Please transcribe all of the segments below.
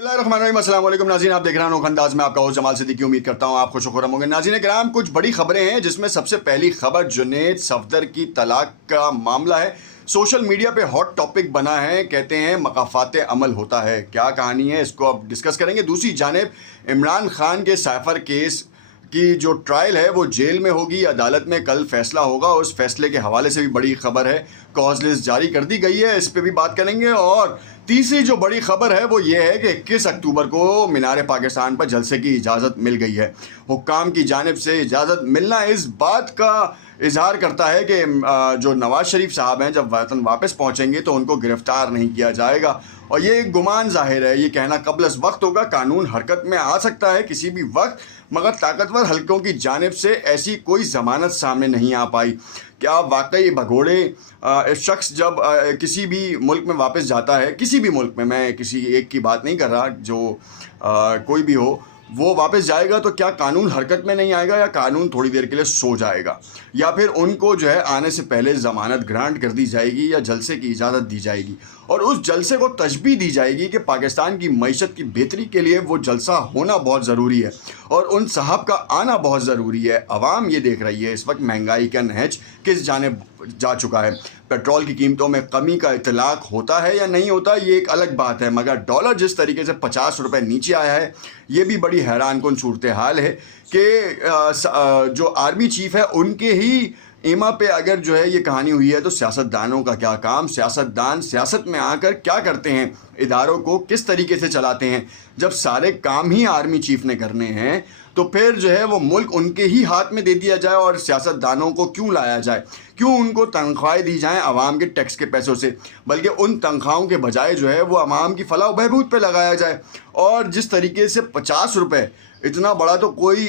अस्सलाम वालेकुम नाज़रीन, आप देख रहे हैं अनोखा अंदाज में आपका होस्ट जमाल सिद्दीकी। उम्मीद करता हूँ आप खुश व खुर्रम होंगे। नाज़रीन किराम, कुछ बड़ी खबरें हैं जिसमें सबसे पहली खबर जुनैद सफदर की तलाक का मामला है। सोशल मीडिया पे हॉट टॉपिक बना है, कहते हैं मकाफात अमल होता है। क्या कहानी है इसको अब डिस्कस करेंगे। दूसरी जानिब इमरान खान के साइफर केस की जो ट्रायल है वो जेल में होगी, अदालत में कल फैसला होगा। उस फैसले के हवाले से भी बड़ी खबर है, कॉज लिस्ट जारी कर दी गई है, इस पे भी बात करेंगे। और तीसरी जो बड़ी खबर है वो ये है कि 21 अक्टूबर को मीनार पाकिस्तान पर जलसे की इजाज़त मिल गई है। हुक्काम की जानिब से इजाज़त मिलना इस बात का इजहार करता है कि जो नवाज़ शरीफ साहब हैं जब वतन वापस पहुंचेंगे तो उनको गिरफ़्तार नहीं किया जाएगा। और ये एक गुमान ज़ाहिर है, ये कहना कबल अज़ वक्त होगा। कानून हरकत में आ सकता है किसी भी वक्त, मगर ताकतवर हलकों की जानिब से ऐसी कोई ज़मानत सामने नहीं आ पाई। क्या वाकई भगोड़े शख्स जब किसी भी मुल्क में वापस जाता है, किसी भी मुल्क में, मैं किसी एक की बात नहीं कर रहा, जो कोई भी हो, वो वापस जाएगा तो क्या कानून हरकत में नहीं आएगा, या कानून थोड़ी देर के लिए सो जाएगा, या फिर उनको जो है आने से पहले ज़मानत ग्रांट कर दी जाएगी, या जलसे की इजाज़त दी जाएगी। और उस जलसे को तशबीह दी जाएगी कि पाकिस्तान की मईशत की बेहतरी के लिए वो जलसा होना बहुत ज़रूरी है और उन साहब का आना बहुत ज़रूरी है। अवाम ये देख रही है इस वक्त महंगाई का नहज किस जानिब जा चुका है। पेट्रोल की कीमतों में कमी का इतलाक होता है या नहीं होता, ये एक अलग बात है, मगर डॉलर जिस तरीके से 50 रुपये नीचे आया है, ये भी बड़ी हैरान कुन सूरत हाल है कि जो आर्मी चीफ़ है उनके ही एमा पे अगर जो है ये कहानी हुई है तो सियासतदानों का क्या काम। सियासतदान सियासत में आकर क्या करते हैं, इदारों को किस तरीके से चलाते हैं। जब सारे काम ही आर्मी चीफ ने करने हैं तो फिर जो है वो मुल्क उनके ही हाथ में दे दिया जाए, और सियासतदानों को क्यों लाया जाए, क्यों उनको तनख्वाहें दी जाएं आवाम के टैक्स के पैसों से, बल्कि उन तनख्वाहों के बजाय जो है वो आवाम की फलाह बहबूद पे लगाया जाए। और जिस तरीके से 50 रुपये, इतना बड़ा तो कोई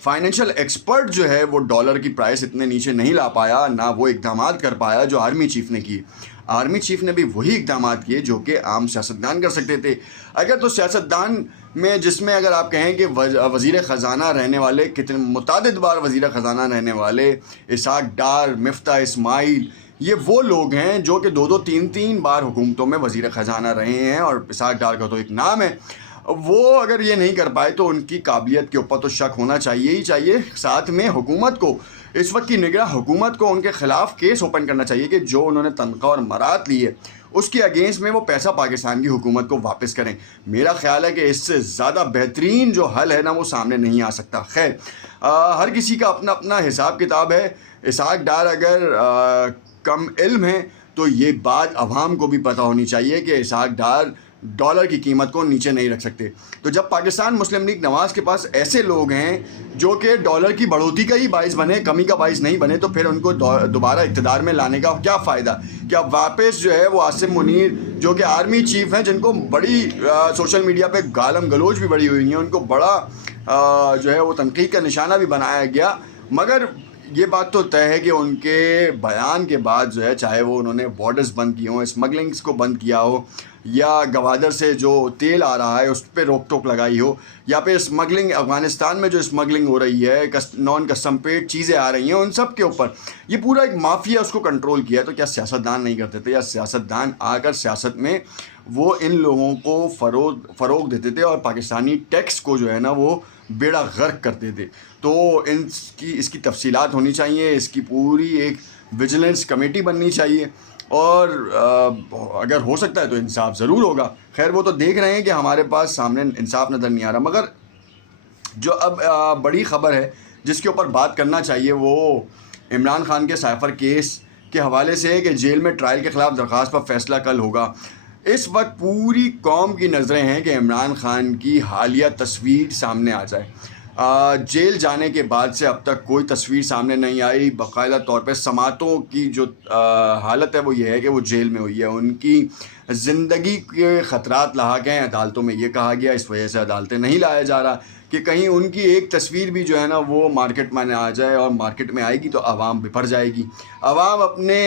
फाइनेंशियल एक्सपर्ट जो है वो डॉलर की प्राइस इतने नीचे नहीं ला पाया, ना वो इक़दाम कर पाया जो आर्मी चीफ़ ने किए। आर्मी चीफ़ ने भी वही इक़दाम किए जो कि आम सियासतदान कर सकते थे। अगर तो सियासतदान में, जिसमें अगर आप कहें कि वज़ीर ख़ज़ाना रहने वाले, कितने मुतादिद बार वज़ीर ख़ज़ाना रहने वाले इसहाक़ डार, मिफ्ता इस्माइल, ये वो लोग हैं जो कि 2-2, 3-3 बार हुकूमतों में वज़ीर ख़ज़ाना रहे हैं, और इसहाक़ डार का तो एक नाम है। वो अगर ये नहीं कर पाए तो उनकी काबिलियत के ऊपर तो शक होना चाहिए ही चाहिए। साथ में हुकूमत को, इस वक्त की निगरान हुकूमत को उनके ख़िलाफ़ केस ओपन करना चाहिए कि जो उन्होंने तनख्वाह और मरात ली है उसके अगेंस्ट में वो पैसा पाकिस्तान की हुकूमत को वापस करें। मेरा ख़्याल है कि इससे ज़्यादा बेहतरीन जो हल है ना वो सामने नहीं आ सकता। खैर, हर किसी का अपना अपना हिसाब किताब है। इसहाक़ डार अगर कम इल्म है तो ये बात अवाम को भी पता होनी चाहिए कि इसहाक़ डार डॉलर की कीमत को नीचे नहीं रख सकते। तो जब पाकिस्तान मुस्लिम लीग नवाज़ के पास ऐसे लोग हैं जो कि डॉलर की बढ़ोतरी का ही बाइस बने, कमी का बाइस नहीं बने, तो फिर उनको दोबारा इक़्तिदार में लाने का क्या फ़ायदा। क्या वापस जो है वो आसिम मुनीर, जो कि आर्मी चीफ़ हैं, जिनको बड़ी सोशल मीडिया पे गालम गलोच भी बड़ी हुई है, उनको बड़ा जो है वो तनकीद का निशाना भी बनाया गया, मगर ये बात तो तय है कि उनके बयान के बाद जो है, चाहे वो उन्होंने बॉर्डर्स बंद किए हों, स्मगलिंग्स को बंद किया हो, या गवादर से जो तेल आ रहा है उस पर रोक टोक लगाई हो, या फिर स्मगलिंग अफ़गानिस्तान में जो स्मगलिंग हो रही है, नॉन कस्टम पेड चीज़ें आ रही हैं, उन सब के ऊपर ये पूरा एक माफिया उसको कंट्रोल किया है। तो क्या सियासतदान नहीं करते थे, या सियासतदान आकर सियासत में वो इन लोगों को फ़रोग देते थे और पाकिस्तानी टैक्स को जो है ना वो बेड़ा गर्क करते थे। तो इसकी तफसीलात होनी चाहिए, इसकी पूरी एक विजिलेंस कमेटी बननी चाहिए, और अगर हो सकता है तो इंसाफ ज़रूर होगा। खैर, वो तो देख रहे हैं कि हमारे पास सामने इंसाफ नज़र नहीं आ रहा। मगर जो अब बड़ी ख़बर है जिसके ऊपर बात करना चाहिए वो इमरान खान के साइफर केस के हवाले से है कि जेल में ट्रायल के ख़िलाफ़ दरख्वास्त पर फ़ैसला कल होगा। इस वक्त पूरी कौम की नज़रें हैं कि इमरान खान की हालिया तस्वीर सामने आ जाए। जेल जाने के बाद से अब तक कोई तस्वीर सामने नहीं आई। बाकायदा तौर पे समातों की जो हालत है वो ये है कि वो जेल में हुई है, उनकी ज़िंदगी के ख़तरात लाहक हैं। अदालतों में ये कहा गया, इस वजह से अदालतें नहीं लाया जा रहा कि कहीं उनकी एक तस्वीर भी जो है ना वो मार्केट में आ जाए, और मार्केट में आएगी तो आवाम बिफर जाएगी। आवाम अपने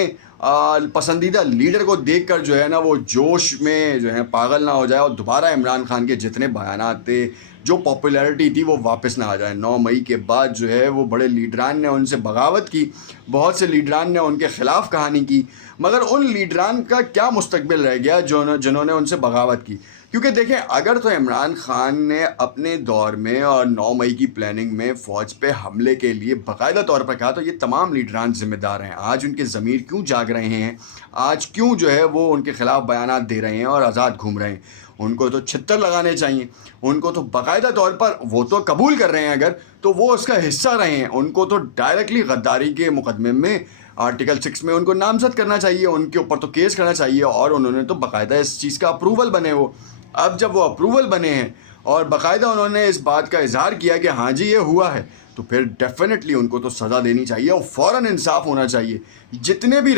पसंदीदा लीडर को देखकर जो है ना वो जोश में जो है पागल ना हो जाए, और दोबारा इमरान खान के जितने बयानात थे, जो पॉपुलैरिटी थी, वो वापस ना आ जाए। 9 मई के बाद जो है वो बड़े लीडरान ने उनसे बगावत की, बहुत से लीडरान ने उनके ख़िलाफ़ कहानी की, मगर उन लीडरान का क्या मुस्तकबिल रह गया जिन्होंने उनसे बगावत की। کیونکہ دیکھیں اگر تو عمران خان نے اپنے دور میں اور 9 مئی کی پلاننگ میں فوج پہ حملے کے لیے باقاعدہ طور پر کہا تو یہ تمام لیڈران ذمہ دار ہیں. آج ان کے ضمیر کیوں جاگ رہے ہیں, آج کیوں جو ہے وہ ان کے خلاف بیانات دے رہے ہیں اور آزاد گھوم رہے ہیں؟ ان کو تو چھتر لگانے چاہیے. ان کو تو باقاعدہ طور پر وہ تو قبول کر رہے ہیں اگر تو وہ اس کا حصہ رہے ہیں. ان کو تو ڈائریکٹلی غداری کے مقدمے میں آرٹیکل 6 میں ان کو نامزد کرنا چاہیے, ان کے اوپر تو کیس کرنا چاہیے. اور انہوں نے تو باقاعدہ اس چیز کا اپروول بنے. وہ اب جب وہ اپروول بنے ہیں اور باقاعدہ انہوں نے اس بات کا اظہار کیا کہ ہاں جی یہ ہوا ہے, تو پھر ڈیفینیٹلی ان کو تو سزا دینی چاہیے اور فوراً انصاف ہونا چاہیے. جتنے بھی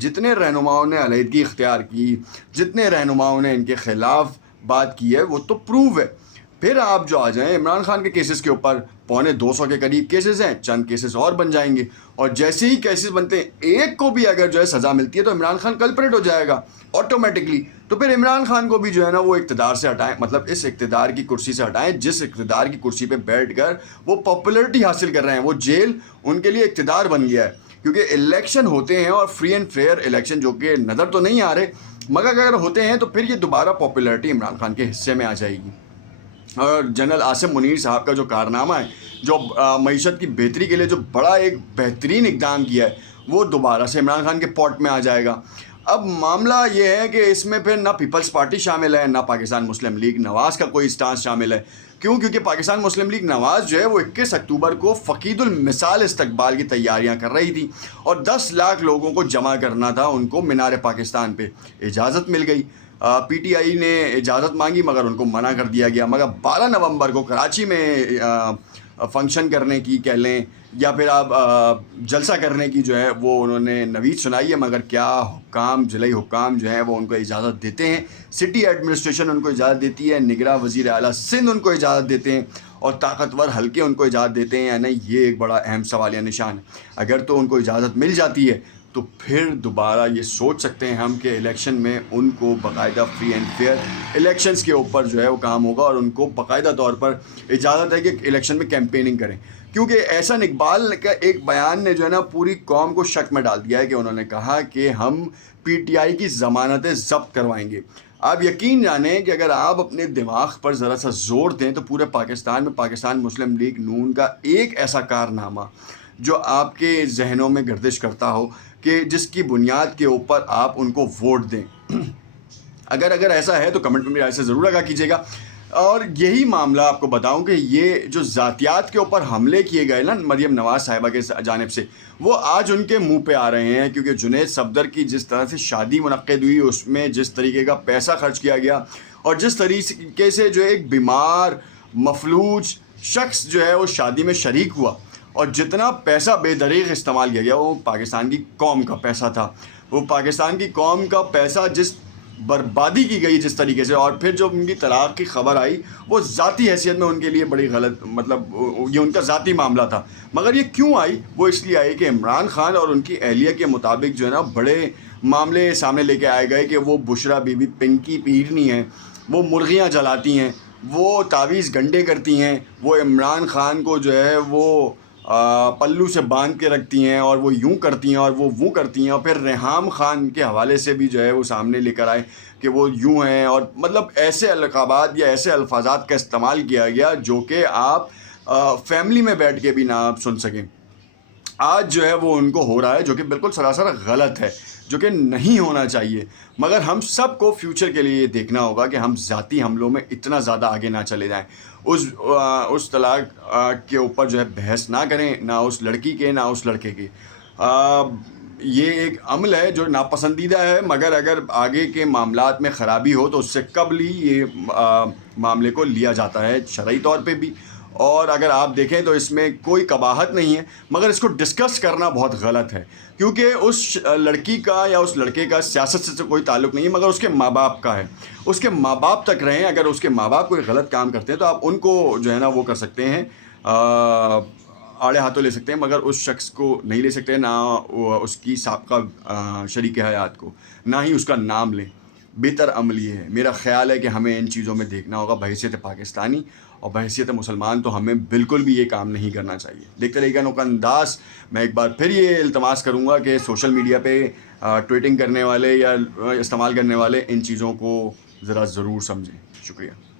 جتنے رہنماؤں نے علیحدگی اختیار کی, جتنے رہنماؤں نے ان کے خلاف بات کی ہے, وہ تو پروو ہے. پھر آپ جو آ جائیں عمران خان کے کیسز کے اوپر, 250 کے قریب کیسز ہیں, چند کیسز اور بن جائیں گے, اور جیسے ہی کیسز بنتے ہیں ایک کو بھی اگر جو ہے سزا ملتی ہے تو عمران خان کلپریٹ ہو جائے گا آٹومیٹکلی. تو پھر عمران خان کو بھی جو ہے نا وہ اقتدار سے ہٹائیں, مطلب اس اقتدار کی کرسی سے ہٹائیں جس اقتدار کی کرسی پہ بیٹھ کر وہ پاپولرٹی حاصل کر رہے ہیں. وہ جیل ان کے لیے اقتدار بن گیا ہے, کیونکہ الیکشن ہوتے ہیں اور فری اینڈ فیئر الیکشن جو کہ نظر تو نہیں آ رہے, مگر اگر ہوتے ہیں تو پھر یہ دوبارہ پاپولرٹی عمران خان کے حصے میں آ جائے گی. اور جنرل عاصم منیر صاحب کا جو کارنامہ ہے, جو معیشت کی بہتری کے لیے جو بڑا ایک بہترین اقدام کیا ہے, وہ دوبارہ سے عمران خان کے پوٹ میں آ جائے گا. اب معاملہ یہ ہے کہ اس میں پھر نہ پیپلز پارٹی شامل ہے, نہ پاکستان مسلم لیگ نواز کا کوئی اسٹانس شامل ہے. کیوں؟ کیونکہ پاکستان مسلم لیگ نواز جو ہے وہ 21 اکتوبر کو فقید المثال استقبال کی تیاریاں کر رہی تھی, اور 10 لاکھ لوگوں کو جمع کرنا تھا ان کو مینار پاکستان پہ. اجازت مل گئی, پی ٹی آئی نے اجازت مانگی مگر ان کو منع کر دیا گیا. مگر 12 نومبر کو کراچی میں فنکشن کرنے کی کہہ لیں یا پھر آپ جلسہ کرنے کی جو ہے وہ انہوں نے نوید سنائی ہے, مگر کیا حکام ضلعی حکام جو ہیں وہ ان کو اجازت دیتے ہیں, سٹی ایڈمنسٹریشن ان کو اجازت دیتی ہے, نگراں وزیر اعلیٰ سندھ ان کو اجازت دیتے ہیں, اور طاقتور حلقے ان کو اجازت دیتے ہیں یا نہیں, یہ ایک بڑا اہم سوالیہ نشان ہے. اگر تو ان کو اجازت مل جاتی ہے تو پھر دوبارہ یہ سوچ سکتے ہیں ہم کہ الیکشن میں ان کو باقاعدہ فری اینڈ فیئر الیکشنز کے اوپر جو ہے وہ کام ہوگا, اور ان کو باقاعدہ طور پر اجازت ہے کہ الیکشن میں کیمپیننگ کریں. کیونکہ احسن اقبال کا ایک بیان نے جو ہے نا پوری قوم کو شک میں ڈال دیا ہے کہ انہوں نے کہا کہ ہم پی ٹی آئی کی ضمانتیں ضبط کروائیں گے. آپ یقین جانیں کہ اگر آپ اپنے دماغ پر ذرا سا زور دیں تو پورے پاکستان میں پاکستان مسلم لیگ نون کا ایک ایسا کارنامہ جو آپ کے ذہنوں میں گردش کرتا ہو کہ جس کی بنیاد کے اوپر آپ ان کو ووٹ دیں, اگر ایسا ہے تو کمنٹ میں میرے رائے سے ضرور آگاہ کیجیے گا. اور یہی معاملہ آپ کو بتاؤں کہ یہ جو ذاتیات کے اوپر حملے کیے گئے نا مریم نواز صاحبہ کے جانب سے, وہ آج ان کے منہ پہ آ رہے ہیں. کیونکہ جنید صفدر کی جس طرح سے شادی منعقد ہوئی, اس میں جس طریقے کا پیسہ خرچ کیا گیا, اور جس طریقے سے جو ایک بیمار مفلوج شخص جو ہے وہ شادی میں شریک ہوا, اور جتنا پیسہ بے دریغ استعمال کیا گیا وہ پاکستان کی قوم کا پیسہ تھا. وہ پاکستان کی قوم کا پیسہ جس بربادی کی گئی جس طریقے سے, اور پھر جو ان کی طلاق کی خبر آئی وہ ذاتی حیثیت میں ان کے لیے بڑی غلط, مطلب یہ ان کا ذاتی معاملہ تھا. مگر یہ کیوں آئی؟ وہ اس لیے آئی کہ عمران خان اور ان کی اہلیہ کے مطابق جو ہے نا بڑے معاملے سامنے لے کے آئے گئے کہ وہ بشرا بی بی پنکی پیرنی ہیں, وہ مرغیاں جلاتی ہیں, وہ تعویذ گنڈے کرتی ہیں, وہ عمران خان کو جو ہے وہ پلو سے باندھ کے رکھتی ہیں, اور وہ یوں کرتی ہیں اور وہ کرتی ہیں. اور پھر ریحام خان کے حوالے سے بھی جو ہے وہ سامنے لے کر آئے کہ وہ یوں ہیں, اور مطلب ایسے القابات یا ایسے الفاظات کا استعمال کیا گیا جو کہ آپ فیملی میں بیٹھ کے بھی نہ آپ سن سکیں. آج جو ہے وہ ان کو ہو رہا ہے جو کہ بالکل سراسر غلط ہے, جو کہ نہیں ہونا چاہیے. مگر ہم سب کو فیوچر کے لیے یہ دیکھنا ہوگا کہ ہم ذاتی حملوں میں اتنا زیادہ آگے نہ چلے جائیں. اس طلاق کے اوپر جو ہے بحث نہ کریں, نہ اس لڑکی کے نہ اس لڑکے کے. یہ ایک عمل ہے جو ناپسندیدہ ہے, مگر اگر آگے کے معاملات میں خرابی ہو تو اس سے قبل ہی یہ معاملے کو لیا جاتا ہے شرعی طور پہ بھی. اور اگر آپ دیکھیں تو اس میں کوئی قباحت نہیں ہے, مگر اس کو ڈسکس کرنا بہت غلط ہے, کیونکہ اس لڑکی کا یا اس لڑکے کا سیاست سے کوئی تعلق نہیں ہے, مگر اس کے ماں باپ کا ہے. اس کے ماں باپ تک رہیں. اگر اس کے ماں باپ کوئی غلط کام کرتے ہیں تو آپ ان کو جو ہے نا وہ کر سکتے ہیں, آڑے ہاتھوں لے سکتے ہیں, مگر اس شخص کو نہیں لے سکتے, نہ اس کی سابقہ شریک حیات کو, نہ ہی اس کا نام لیں. بہتر عمل یہ ہے, میرا خیال ہے کہ ہمیں ان چیزوں میں دیکھنا ہوگا. بحیثیت پاکستانی اور بحیثیت مسلمان تو ہمیں بالکل بھی یہ کام نہیں کرنا چاہیے. دیکھتے رہیے گا نوک انداز. میں ایک بار پھر یہ التماس کروں گا کہ سوشل میڈیا پہ ٹویٹنگ کرنے والے یا استعمال کرنے والے ان چیزوں کو ذرا ضرور سمجھیں. شکریہ.